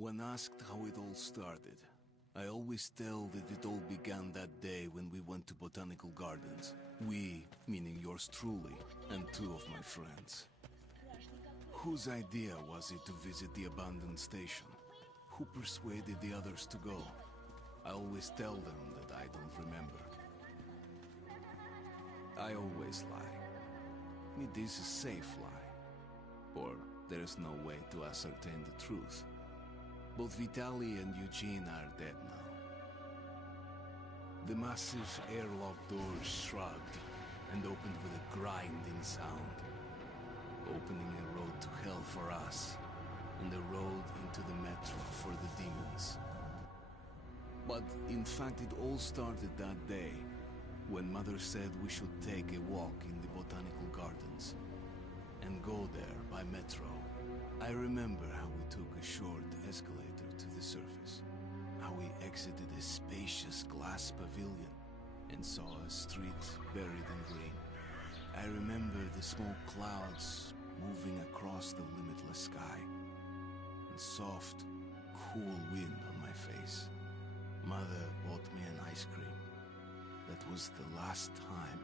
When asked how it all started, I always tell that it all began that day when we went to Botanical Gardens. We, meaning yours truly, and two of my friends. Whose idea was it to visit the abandoned station? Who persuaded the others to go? I always tell them that I don't remember. I always lie. It is a safe lie. Or there is no way to ascertain the truth. Both Vitaly and Eugene are dead now. The massive airlock doors shrugged and opened with a grinding sound, opening a road to hell for us and a road into the metro for the demons. But in fact it all started that day when Mother said we should take a walk in the Botanical Gardens and go there by metro. I remember how we took a short escalator to the surface, how we exited a spacious glass pavilion and saw a street buried in green. I remember the smoke clouds moving across the limitless sky and soft, cool wind on my face. Mother bought me an ice cream. That was the last time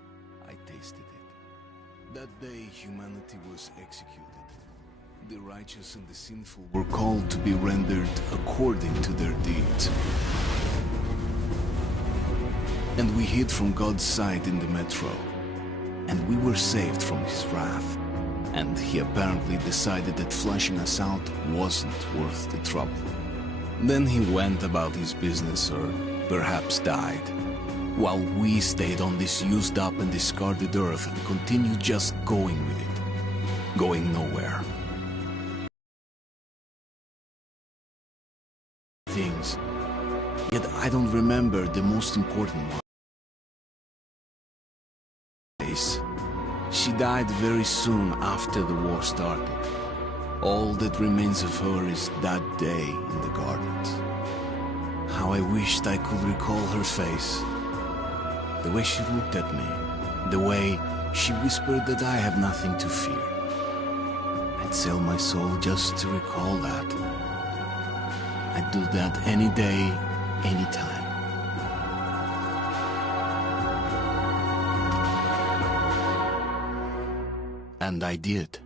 I tasted it. That day humanity was executed. The righteous and the sinful were called to be rendered according to their deeds. And we hid from God's sight in the metro. And we were saved from his wrath. And he apparently decided that flushing us out wasn't worth the trouble. Then he went about his business, or perhaps died, while we stayed on this used up and discarded earth and continued just going with it, going nowhere. Things. Yet I don't remember the most important one. She died very soon after the war started. All that remains of her is that day in the gardens. How I wished I could recall her face. The way she looked at me. The way she whispered that I have nothing to fear. I'd sell my soul just to recall that. I'd do that any day, any time. And I did.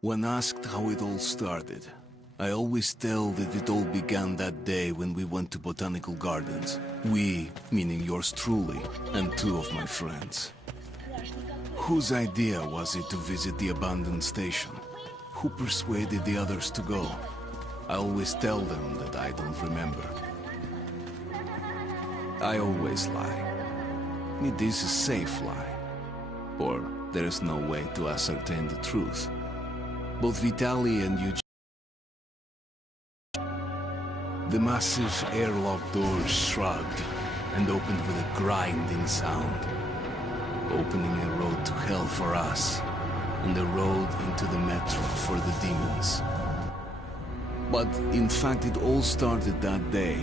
When asked how it all started, I always tell that it all began that day when we went to Botanical Gardens. We, meaning yours truly, and two of my friends. Whose idea was it to visit the abandoned station? Who persuaded the others to go? I always tell them that I don't remember. I always lie. It is a safe lie. Or there is no way to ascertain the truth. Both Vitaly and Eugene. The massive airlock doors shrugged and opened with a grinding sound, opening a road to hell for us and a road into the metro for the demons. But in fact, it all started that day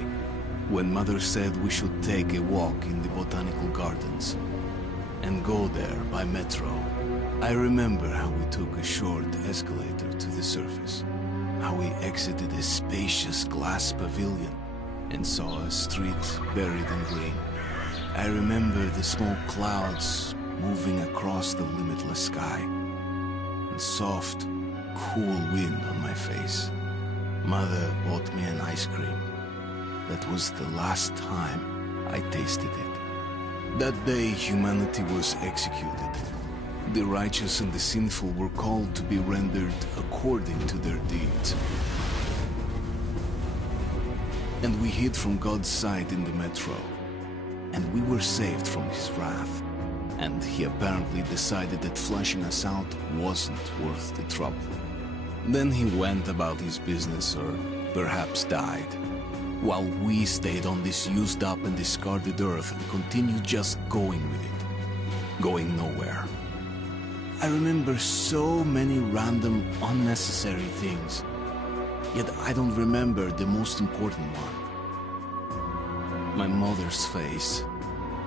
when Mother said we should take a walk in the Botanical Gardens and go there by metro. I remember how we took a short escalator to the surface, how we exited a spacious glass pavilion and saw a street buried in green. I remember the smoke clouds moving across the limitless sky and soft, cool wind on my face. Mother bought me an ice cream. That was the last time I tasted it. That day, humanity was executed. The righteous and the sinful were called to be rendered according to their deeds. And we hid from God's sight in the metro. And we were saved from his wrath. And he apparently decided that fleshing us out wasn't worth the trouble. Then he went about his business, or perhaps died, while we stayed on this used up and discarded earth and continued just going with it, going nowhere. I remember so many random, unnecessary things, yet I don't remember the most important one. My mother's face.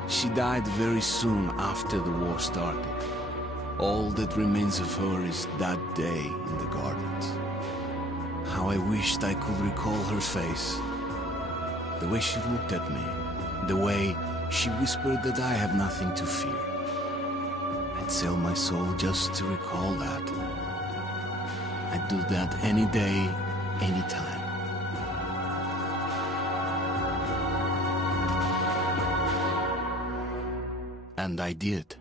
She died very soon after the war started. All that remains of her is that day in the gardens. How I wished I could recall her face. The way she looked at me. The way she whispered that I have nothing to fear. I'd sell my soul just to recall that. I'd do that any day, any time. And I did.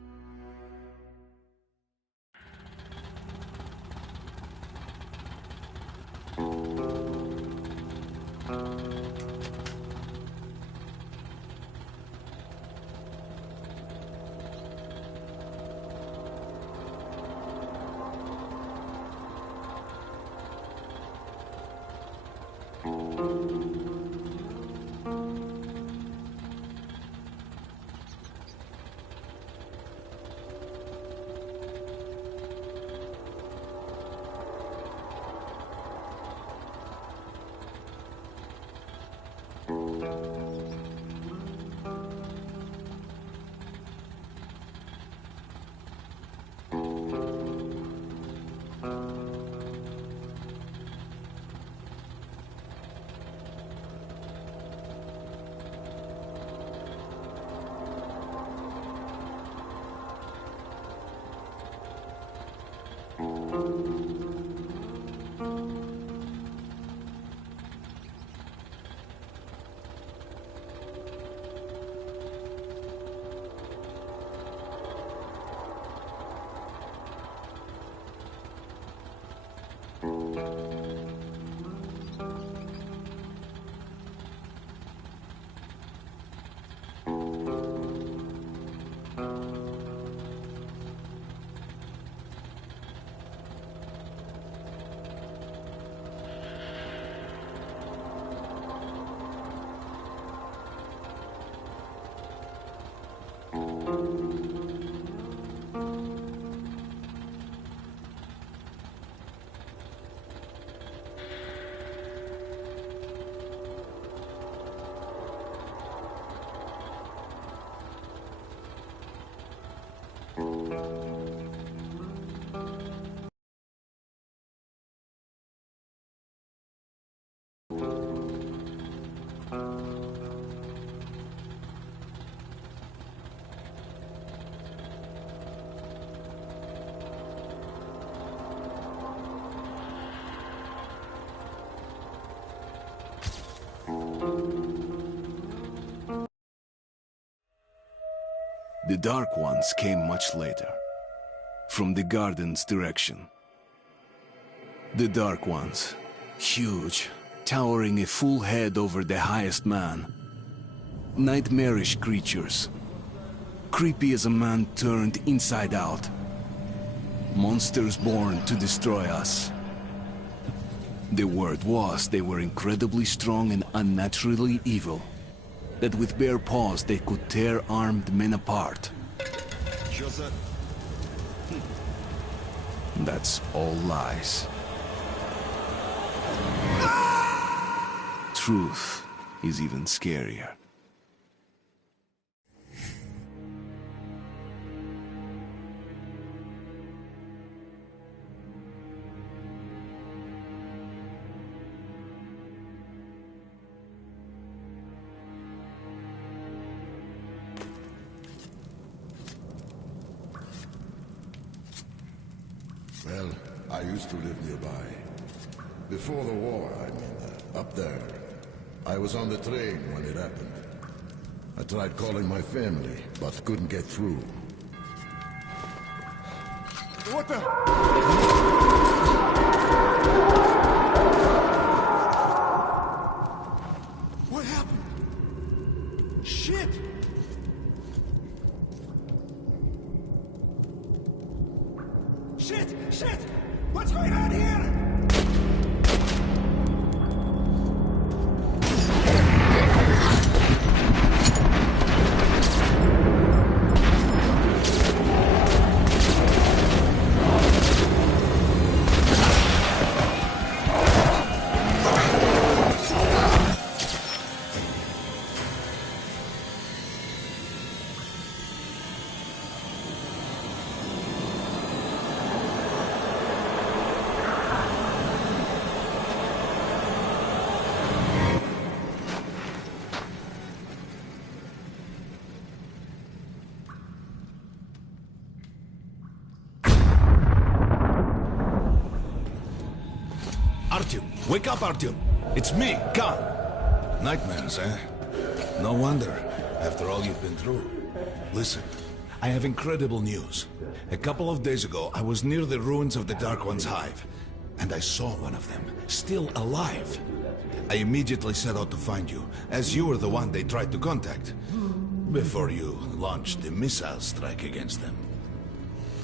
The Dark Ones came much later, from the garden's direction. The Dark Ones, huge, towering a full head over the highest man. Nightmarish creatures, creepy as a man turned inside out. Monsters born to destroy us. The word was they were incredibly strong and unnaturally evil. That with bare paws they could tear armed men apart. That's all lies. Truth is even scarier. Well, I used to live nearby. Before the war, I mean, up there. I was on the train when it happened. I tried calling my family, but couldn't get through. What the? What happened? Shit! Shit! What's going on here? Artyom! Wake up, Artyom! It's me, Khan! Nightmares, eh? No wonder, after all you've been through. Listen, I have incredible news. A couple of days ago, I was near the ruins of the Dark One's hive, and I saw one of them, still alive. I immediately set out to find you, as you were the one they tried to contact, before you launched the missile strike against them.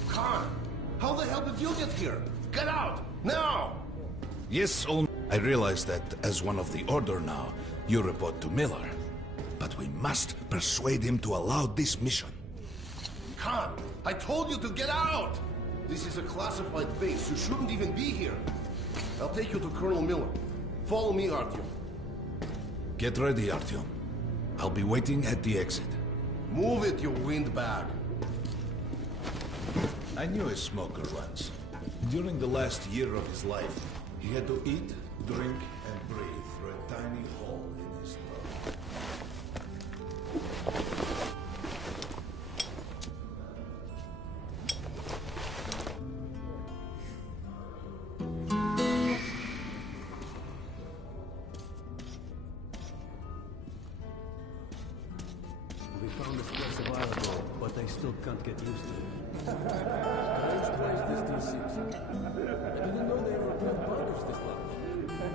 Khan, how the hell did you get here? Get out, now! Yes, I realize that as one of the Order now, you report to Miller. But we must persuade him to allow this mission. Khan, I told you to get out! This is a classified base. You shouldn't even be here. I'll take you to Colonel Miller. Follow me, Artyom. Get ready, Artyom. I'll be waiting at the exit. Move it, you windbag. I knew a smoker once. During the last year of his life, he had to eat, drink, and breathe through a tiny hole in his throat. We found this place a while ago, but I still can't get used to it. Strange place, this D6. I didn't know they ever built bunkers this large.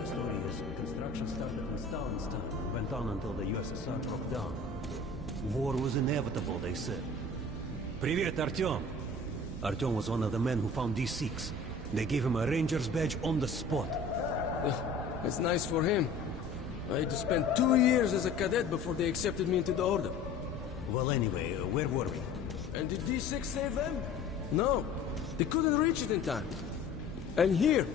The story is, construction started in Stalin's time, went on until the USSR broke down. War was inevitable, they said. Привет, Artyom! Artyom was one of the men who found D6. They gave him a ranger's badge on the spot. It's nice for him. I had to spend 2 years as a cadet before they accepted me into the Order. Well, anyway, where were we? And did D6 save them? No. They couldn't reach it in time. And here.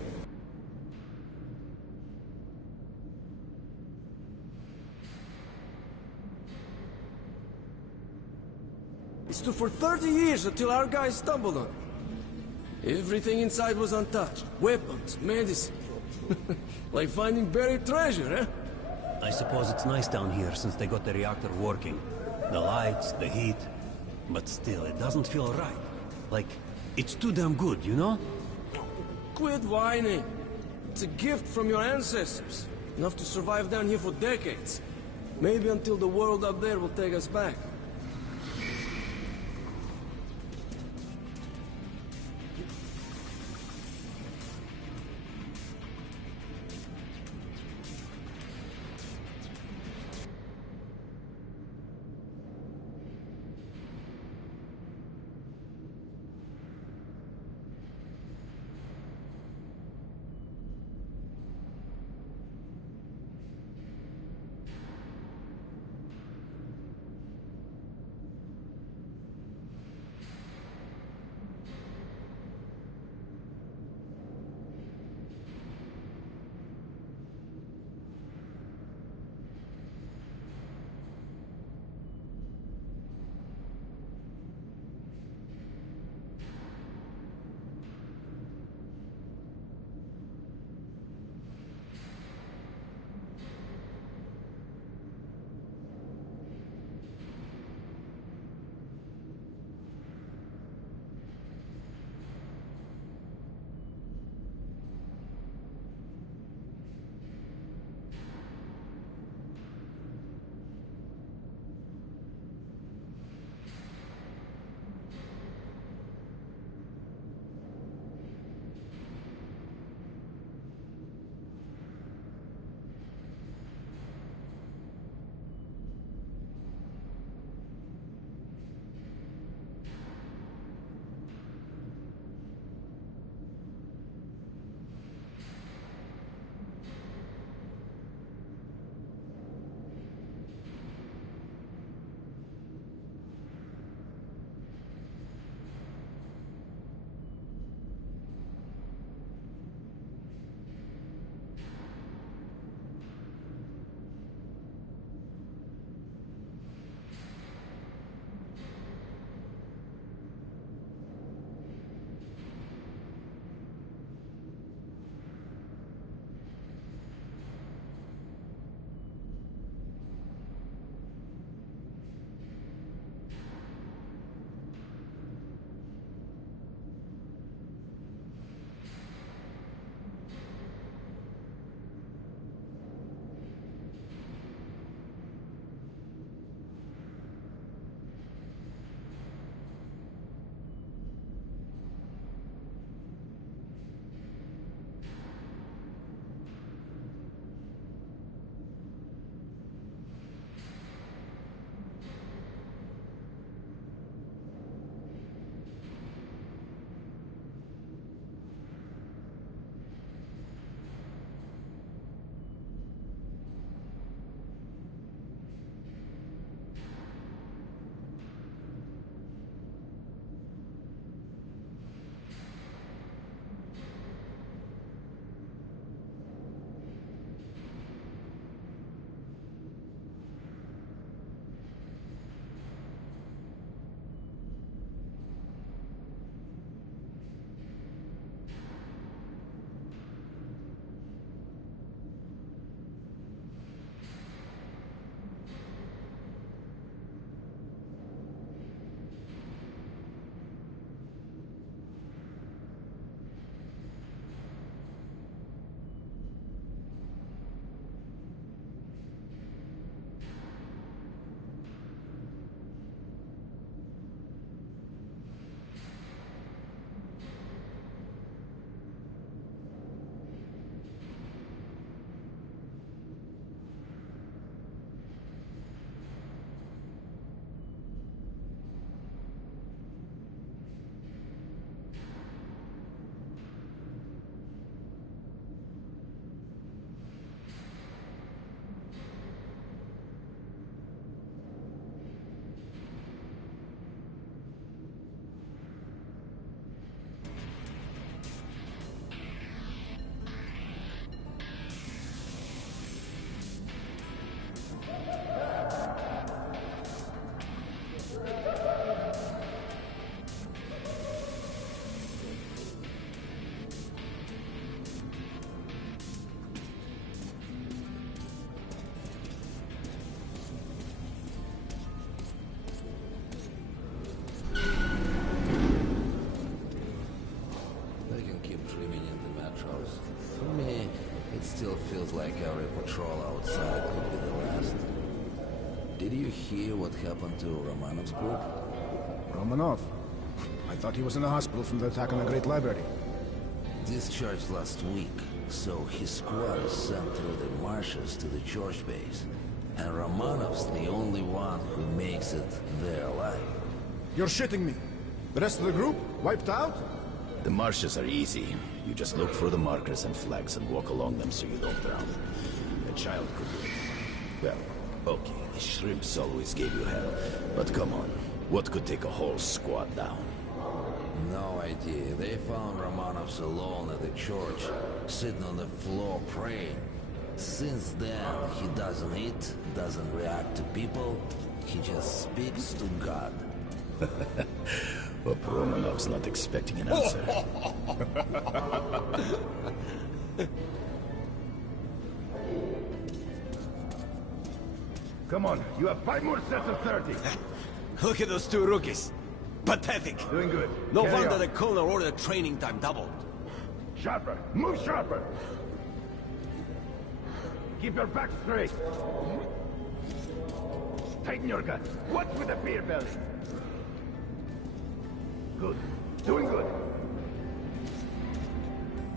It stood for 30 years until our guys stumbled on it. Everything inside was untouched. Weapons, medicine. Like finding buried treasure, eh? I suppose it's nice down here since they got the reactor working. The lights, the heat. But still, it doesn't feel right. Like, it's too damn good, you know? Quit whining. It's a gift from your ancestors. Enough to survive down here for decades. Maybe until the world up there will take us back. intros. For me, it still feels like every patrol outside could be the last. Did you hear what happened to Romanov's group? Romanov? I thought he was in the hospital from the attack on the Great Library. Discharged last week, so his squad is sent through the marshes to the George base. And Romanov's the only one who makes it there alive. You're shitting me! The rest of the group? Wiped out? The marshes are easy. You just look for the markers and flags and walk along them so you don't drown. A child could do it. Well, okay, the shrimps always gave you hell. But come on, what could take a whole squad down? No idea. They found Romanov's alone at the church, sitting on the floor praying. Since then, he doesn't eat, doesn't react to people. He just speaks to God. Hope Romanov's not expecting an answer. Come on, you have 5 more sets of 30. Look at those two rookies. Pathetic. Doing good. No Carry wonder on. the colonel ordered training time doubled. Sharper! Move sharper! Keep your back straight. Tighten your guts. Watch with the beer belly. Good. Doing good.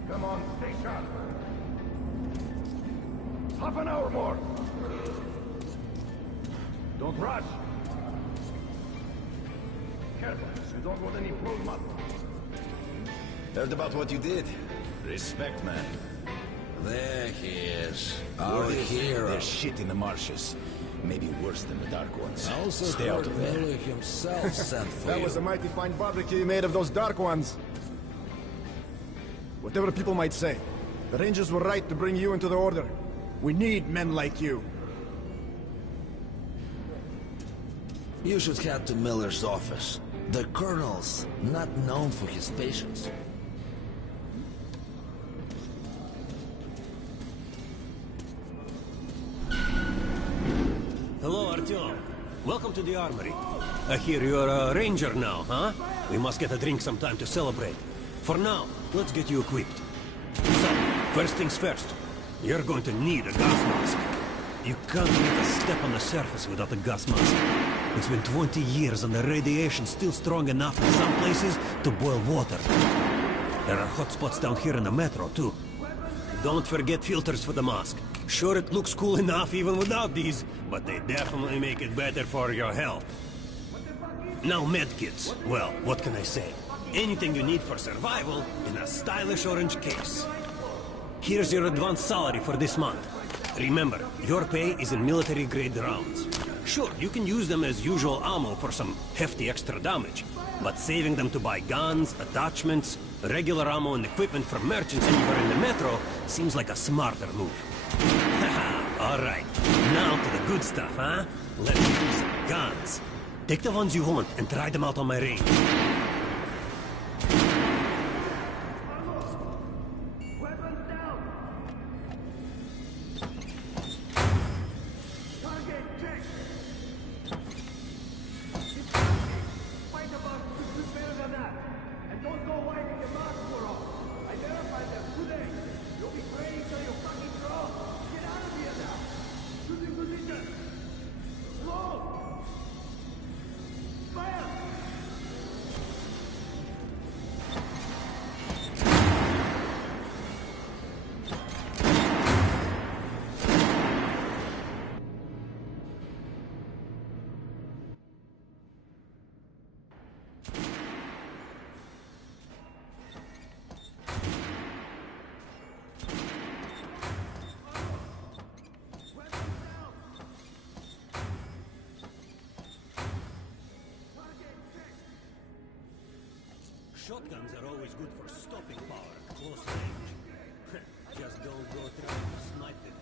Come on, stay sharp. Half an hour more. Don't rush. Careful. You don't want any pulled muscle. Heard about what you did. Respect, man. There he is. Our Our hero. There's shit in the marshes. Maybe worse than the Dark Ones. I also Stay out heard of there. Miller himself sent for That you. was a mighty fine barbecue you made of those Dark Ones. Whatever people might say, the Rangers were right to bring you into the Order. We need men like you. You should head to Miller's office. The Colonel's not known for his patience. Hello, Artyom. Welcome to the armory. I hear you're a ranger now, huh? We must get a drink sometime to celebrate. For now, let's get you equipped. So, first things first. You're going to need a gas mask. You can't make a step on the surface without a gas mask. It's been 20 years and the radiation's still strong enough in some places to boil water. There are hot spots down here in the metro, too. Don't forget filters for the mask. Sure, it looks cool enough even without these, but they definitely make it better for your health. Now medkits. Well, what can I say? Anything you need for survival in a stylish orange case. Here's your advance salary for this month. Remember, your pay is in military-grade rounds. Sure, you can use them as usual ammo for some hefty extra damage, but saving them to buy guns, attachments, regular ammo and equipment from merchants anywhere in the metro seems like a smarter move. Haha, alright. Now to the good stuff, huh? Let's do some guns. Take the ones you want and try them out on my range. Shotguns are always good for stopping power at close range. Just don't go trying to snipe them.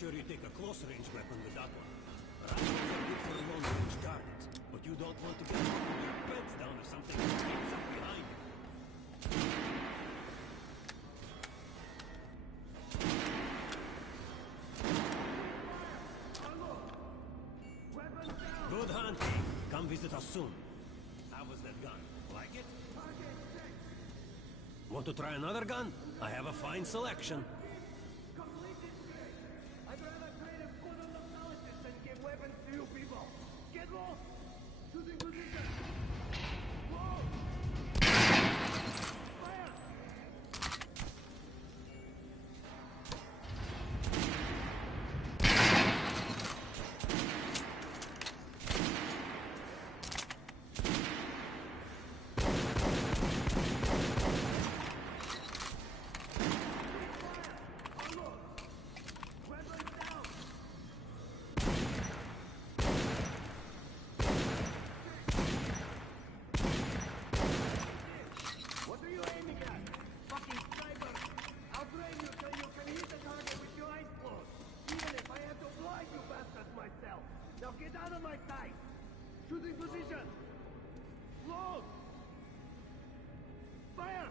sure you take a close-range weapon with that one. Rifles are good for long-range targets, but you don't want to get your pants down or something that comes up behind you. Good hunting. Come visit us soon. How was that gun? Like it? Want to try another gun? I have a fine selection. I'd rather trade a foot on the premises than give weapons to you people. Get lost! Shooting position! Whoa! Fire! Now get out of my sight! Shooting position! Close! Fire!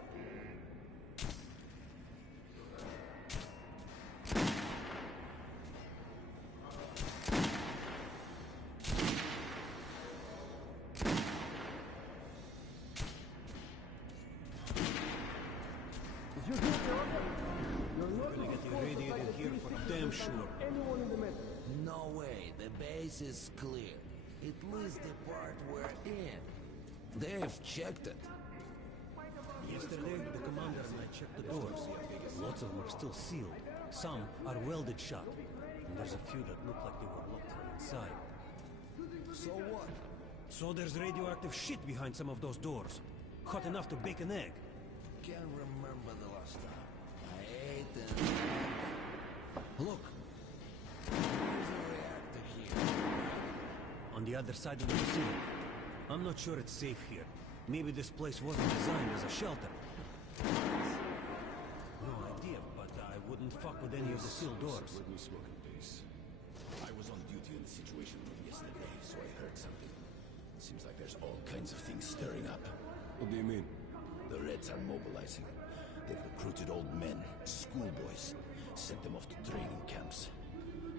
Did you hear the order? You're not gonna get irradiated here for damn sure. Anyone in the middle. No way, the base is clear. At least the part we're in. They've checked it. Yesterday, the commander and I checked the doors. Lots of them are still sealed. Some are welded shut. And there's a few that look like they were locked from inside. So what? So there's radioactive shit behind some of those doors. Hot enough to bake an egg. Can't remember the last time. I ate and... Look! There's a reactor here. On the other side of the facility. I'm not sure it's safe here. Maybe this place wasn't designed as a shelter. No idea, but I wouldn't fuck with any of the sealed doors. Let me smoke in peace. I was on duty in the Situation Room yesterday, so I heard something. Seems like there's all kinds of things stirring up. What do you mean? The Reds are mobilizing. They've recruited old men, schoolboys, sent them off to training camps.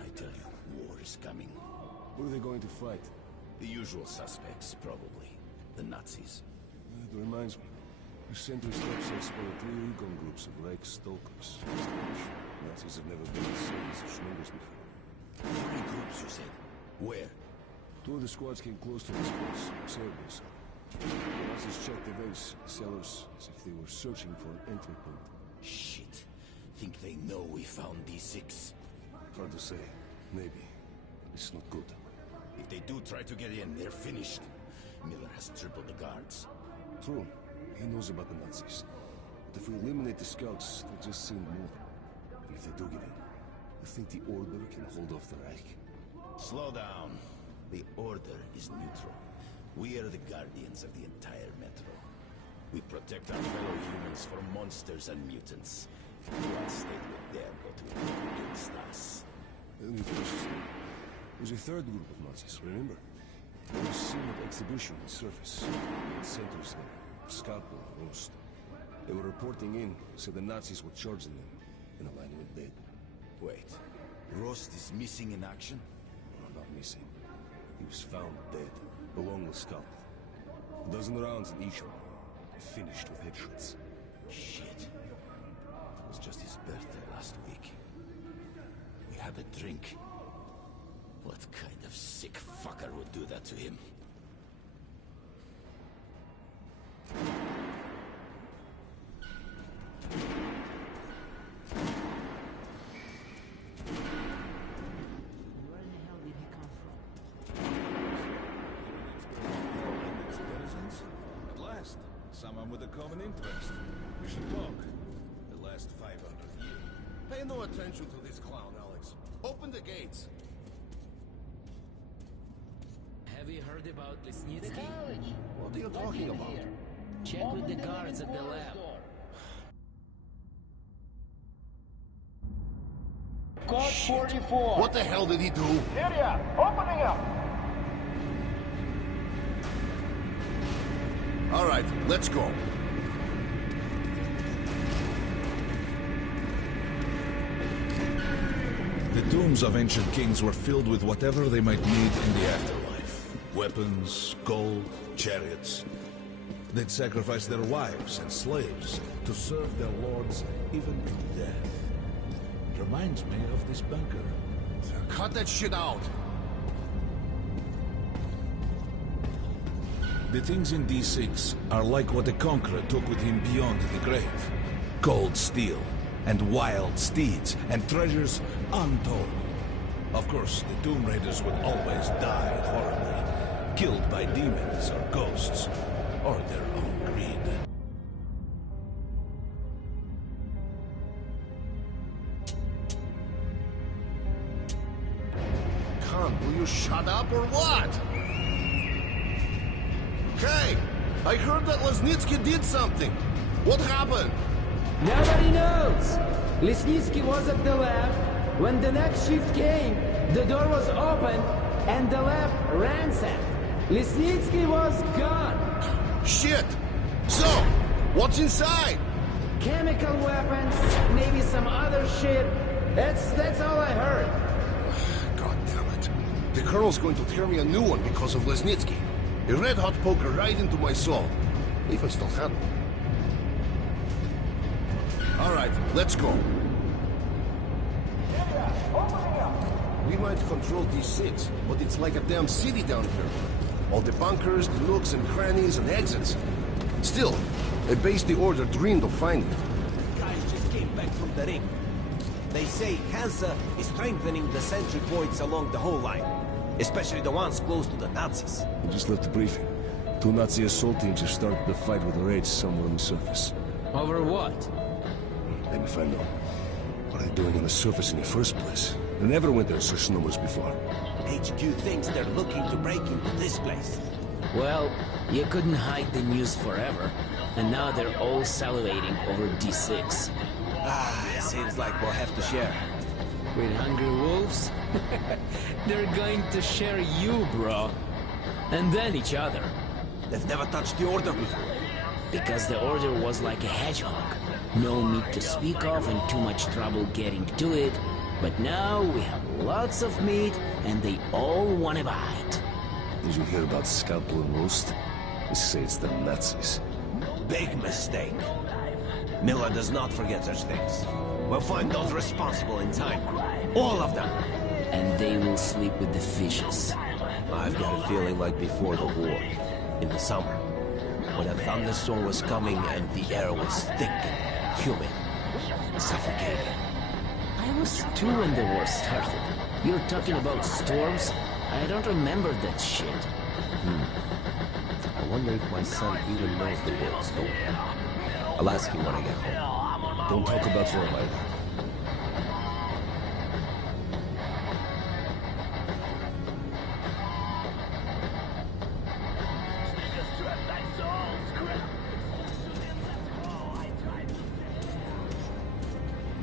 I tell you, war is coming. Who are they going to fight? The usual suspects, probably. The Nazis. It reminds me. The Sentry Stepsails spotted 3 recon groups of Lake Stalkers. Nazis have never been in such numbers before. 3 groups, you said? Where? 2 of the squads came close to this place, observers. The Nazis checked the vents, cellars, as if they were searching for an entry point. Shit. Think they know we found D6? Hard to say. Maybe. But it's not good. If they do try to get in, they're finished. Miller has tripled the guards. True. He knows about the Nazis. But if we eliminate the scouts, they'll just send more. And if they do get in, I think the Order can hold off the Reich. Slow down. The Order is neutral. We are the guardians of the entire Metro. We protect our fellow humans from monsters and mutants. What state would dare go to war against us? There's a 3rd group of Nazis, remember? They were seen at exhibition on the surface. They had sentries there. Scalpel, Rost. They were reporting in, said the Nazis were charging them. And a line went dead. Wait. Rost is missing in action? No, not missing. He was found dead, along with Scalpel. A dozen rounds in each one. Finished with headshots. Shit. It was just his birthday last week. We had a drink. What kind of sick fucker would do that to him? Where the hell did he come from? At last, someone with a common interest. We should talk. The last 500 years. Pay no attention to this clown, Alex. Open the gates. Have you heard about Lesnitsky? What are you talking about? Check with the guards at the lab. 44. What the hell did he do? Area, opening up. All right, let's go. The tombs of ancient kings were filled with whatever they might need in the afterlife. Weapons, gold, chariots. They'd sacrifice their wives and slaves to serve their lords even to death. Reminds me of this bunker. Cut that shit out. The things in D6 are like what the Conqueror took with him beyond the grave. Gold steel, and wild steeds, and treasures untold. Of course, the Tomb Raiders would always die horribly, killed by demons or ghosts, or their own greed. Khan, will you shut up or what? Hey, I heard that Lesnitsky did something. What happened? Nobody knows. Lesnitsky was at the lab. When the next shift came, the door was open and the lab ransacked. Lesnitsky was gone. Shit! So, what's inside? Chemical weapons, maybe some other shit. That's all I heard. God damn it. The Colonel's going to tear me a new one because of Lesnitsky. A red-hot poker right into my soul. If I still had one. All right, let's go. We might control D6, but it's like a damn city down here. All the bunkers, the nooks and crannies and exits. Still, a base the Order dreamed of finding. Guys just came back from the ring. They say Hansa is strengthening the sentry points along the whole line. Especially the ones close to the Nazis. We just left the briefing. 2 Nazi assault teams have started the fight with the raids somewhere on the surface. Over what? Let me find out. What are they doing on the surface in the first place? They never went there in such numbers before. HQ thinks they're looking to break into this place. Well, you couldn't hide the news forever. And now they're all salivating over D6. Seems like we'll have to share. With hungry wolves? They're going to share you, bro. And then each other. They've never touched the Order before. Because the Order was like a hedgehog. No meat to speak of and too much trouble getting to it. But now we have lots of meat and they all want to bite. Did you hear about Scalpel and Roast? They say it's the Nazis. Big mistake. Miller does not forget such things. We'll find those responsible in time. All of them. And they will sleep with the fishes. I've got a feeling like before the war. In the summer. When a thunderstorm was coming and the air was thick and humid. Suffocating. I was 2 when the war started. You're talking about storms? I don't remember that shit. I wonder if my son even knows the word storm. I'll ask him when I get home. Don't talk about war either.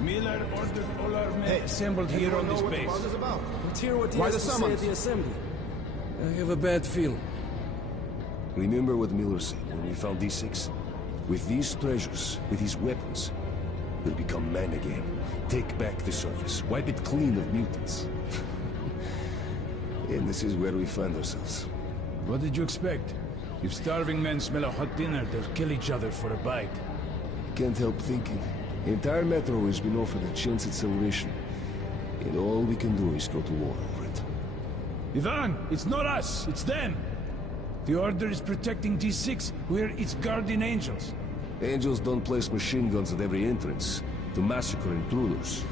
Miller ordered all our men assembled here on this base. Let's hear what he Why has the to say summons? at the assembly. I have a bad feeling. Remember what Miller said when we found D6? With these treasures, with these weapons, we'll become men again. Take back the surface. Wipe it clean of mutants. And this is where we find ourselves. What did you expect? If starving men smell a hot dinner, they'll kill each other for a bite. Can't help thinking. The entire Metro has been offered a chance at salvation. And all we can do is go to war over it. Ivan, it's not us, it's them! The Order is protecting D6, we're its guardian angels. Angels don't place machine guns at every entrance to massacre intruders.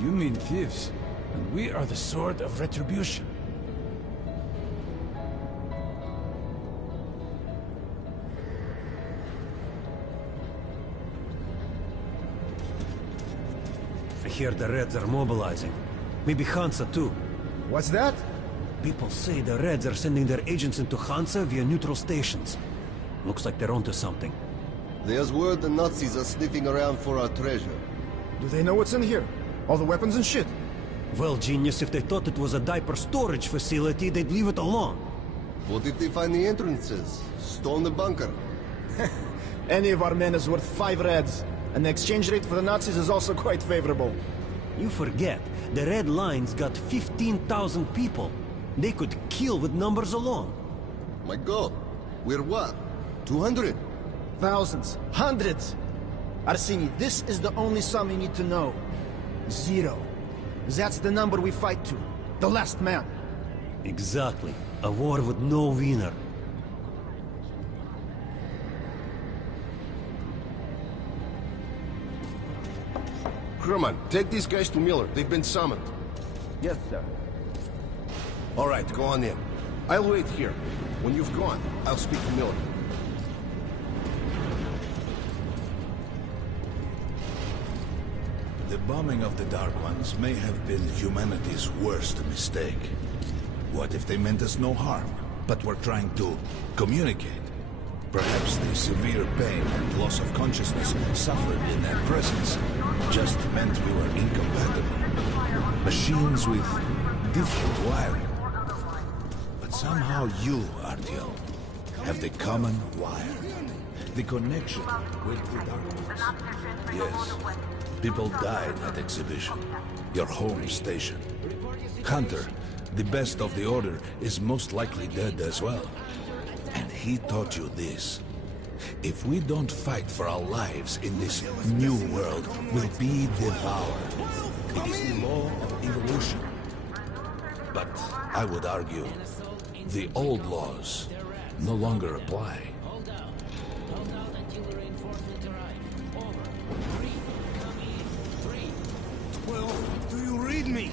You mean thieves, and we are the sword of retribution. I hear the Reds are mobilizing. Maybe Hansa too. What's that? People say the Reds are sending their agents into Hansa via neutral stations. Looks like they're onto something. There's word the Nazis are sniffing around for our treasure. Do they know what's in here? All the weapons and shit? Well, genius, if they thought it was a diaper storage facility, they'd leave it alone. What if they find the entrances? Storm the bunker? Any of our men is worth 5 reds, and the exchange rate for the Nazis is also quite favorable. You forget, the Red Line's got 15,000 people. They could kill with numbers alone. My God, we're what? 200? Thousands. Hundreds. Arsini, this is the only sum you need to know. 0. That's the number we fight to. The last man. Exactly. A war with no winner. Herman, take these guys to Miller. They've been summoned. Yes, sir. All right, go on in. I'll wait here. When you've gone, I'll speak to Miller. The bombing of the Dark Ones may have been humanity's worst mistake. What if they meant us no harm, but were trying to communicate? Perhaps the severe pain and loss of consciousness suffered in their presence just meant we were incompatible. Machines with different wiring. But somehow you, Artyom, have the common wire. The connection with the Dark Ones. Yes. People died at exhibition. Your home station. Hunter, the best of the Order, is most likely dead as well. And he taught you this. If we don't fight for our lives in this new world, we'll be devoured. It is the law of evolution. But I would argue, the old laws no longer apply. Do you read me?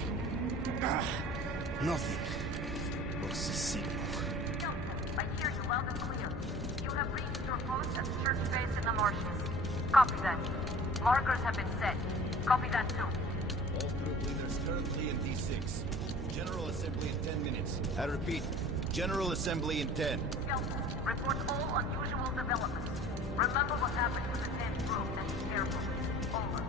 Nothing. What's the signal? I hear you loud and clear. You have reached your post at the church base in the marshes. Copy that. Markers have been set. Copy that too. All group leaders currently in D6. General Assembly in 10 minutes. I repeat, General Assembly in 10. Report all unusual developments. Remember what happened to the 10th group and be careful. Over.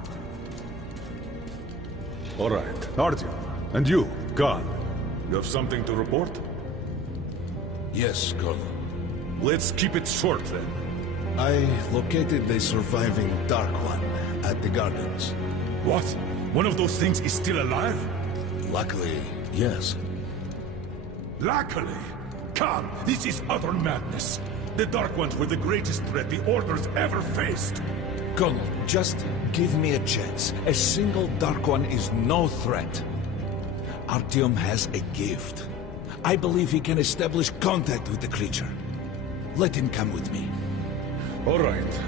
All right, Artyom. And you, Khan. You have something to report? Yes, Colonel. Let's keep it short, then. I located the surviving Dark One at the Gardens. What? One of those things is still alive? Luckily, yes. Luckily? Khan, this is utter madness. The Dark Ones were the greatest threat the Order's ever faced. Colonel, just give me a chance. A single Dark One is no threat. Artyom has a gift. I believe he can establish contact with the creature. Let him come with me. All right.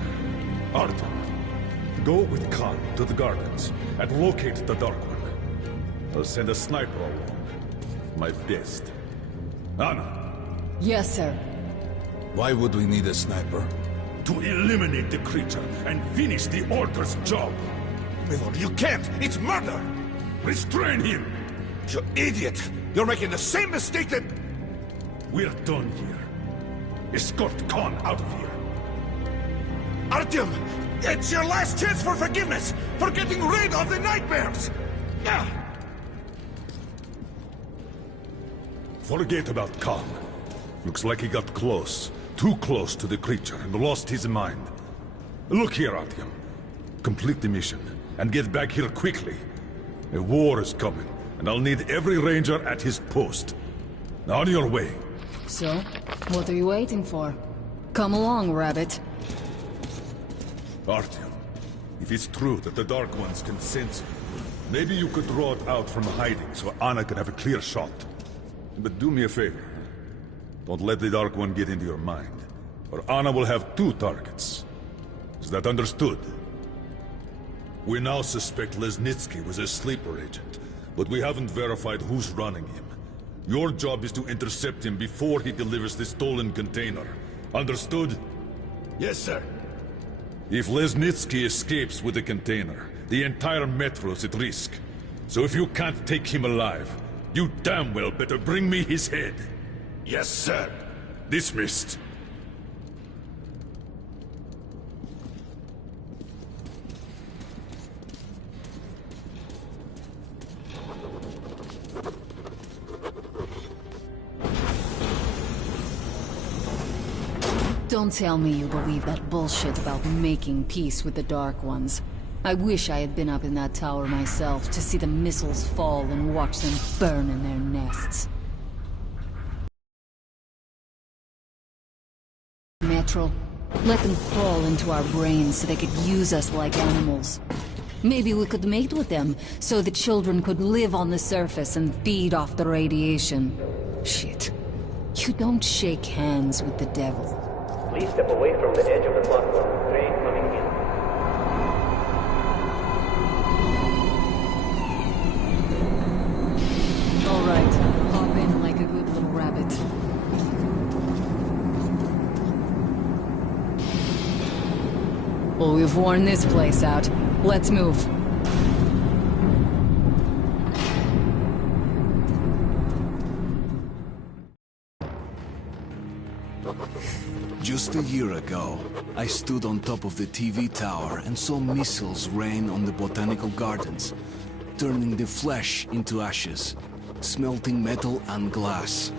Artyom, go with Khan to the Gardens and locate the Dark One. I'll send a sniper along. My best. Anna. Yes, sir. Why would we need a sniper? To eliminate the creature and finish the Order's job. Miller, you can't! It's murder! Restrain him! You idiot! You're making the same mistake that... We're done here. Escort Khan out of here. Artyom! It's your last chance for forgiveness! For getting rid of the nightmares! Forget about Khan. Looks like he got close. Too close to the creature and lost his mind. Look here, Artyom. Complete the mission and get back here quickly. A war is coming, and I'll need every ranger at his post. Now on your way. So, what are you waiting for? Come along, Rabbit. Artyom, if it's true that the Dark Ones can sense you, maybe you could draw it out from hiding so Anna can have a clear shot. But do me a favor. Don't let the Dark One get into your mind, or Anna will have 2 targets. Is that understood? We now suspect Lesnitsky was a sleeper agent, but we haven't verified who's running him. Your job is to intercept him before he delivers the stolen container. Understood? Yes, sir. If Lesnitsky escapes with the container, the entire metro's at risk. So if you can't take him alive, you damn well better bring me his head. Yes, sir. Dismissed. Don't tell me you believe that bullshit about making peace with the Dark Ones. I wish I had been up in that tower myself to see the missiles fall and watch them burn in their nests. Metro, let them crawl into our brains so they could use us like animals. Maybe we could mate with them, so the children could live on the surface and feed off the radiation. Shit. You don't shake hands with the devil. Please step away from the edge of the platform. Train coming in. Alright, hop in like a good little rabbit. Well, we've worn this place out. Let's move. Just a year ago, I stood on top of the TV tower and saw missiles rain on the botanical gardens, turning the flesh into ashes, smelting metal and glass.